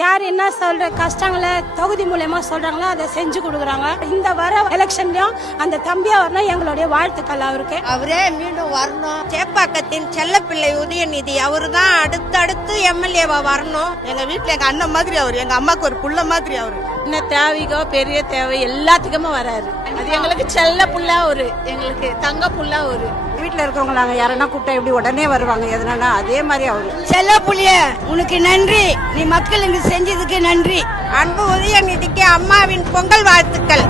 யார் என்ன சொல்ற கஷ்டங்களை தொகுதி மூலமா சொல்றாங்களோ அதை செஞ்சு கொடுக்குறாங்க. இந்த வர எலெக்ஷன்லயும் அந்த தம்பியா வரணும் எங்களுடைய வாழ்த்துக்கள் அவருக்கு. அவரே மீண்டும் வரணும். சேப்பாக்கத்தின் செல்லப்பிள்ளை உதயநிதி அவரு தான் அடுத்தடுத்து எம்எல்ஏவா வரணும். எங்க வீட்டுல எங்க அண்ணன் மாதிரி அவரு, எங்க அம்மாக்கு ஒரு புள்ள மாதிரி அவரு. என்ன தேவைக்கோ பெரிய தேவை எல்லாத்துக்குமே வராரு. அது எங்களுக்கு செல்ல புள்ள அவரு, எங்களுக்கு தங்க புள்ள அவரு. வீட்டுல இருக்கவங்க நாங்க யாரன்னா கூப்பிட்டா எப்படி உடனே வருவாங்க, எதனா அதே மாதிரி அவரு. செல்ல புள்ளிய உனக்கு நன்றி, நீ மக்களுக்கு செஞ்சதுக்கு நன்றி. அன்பு உதயநிதிக்கு அம்மாவின் பொங்கல் வாழ்த்துக்கள்.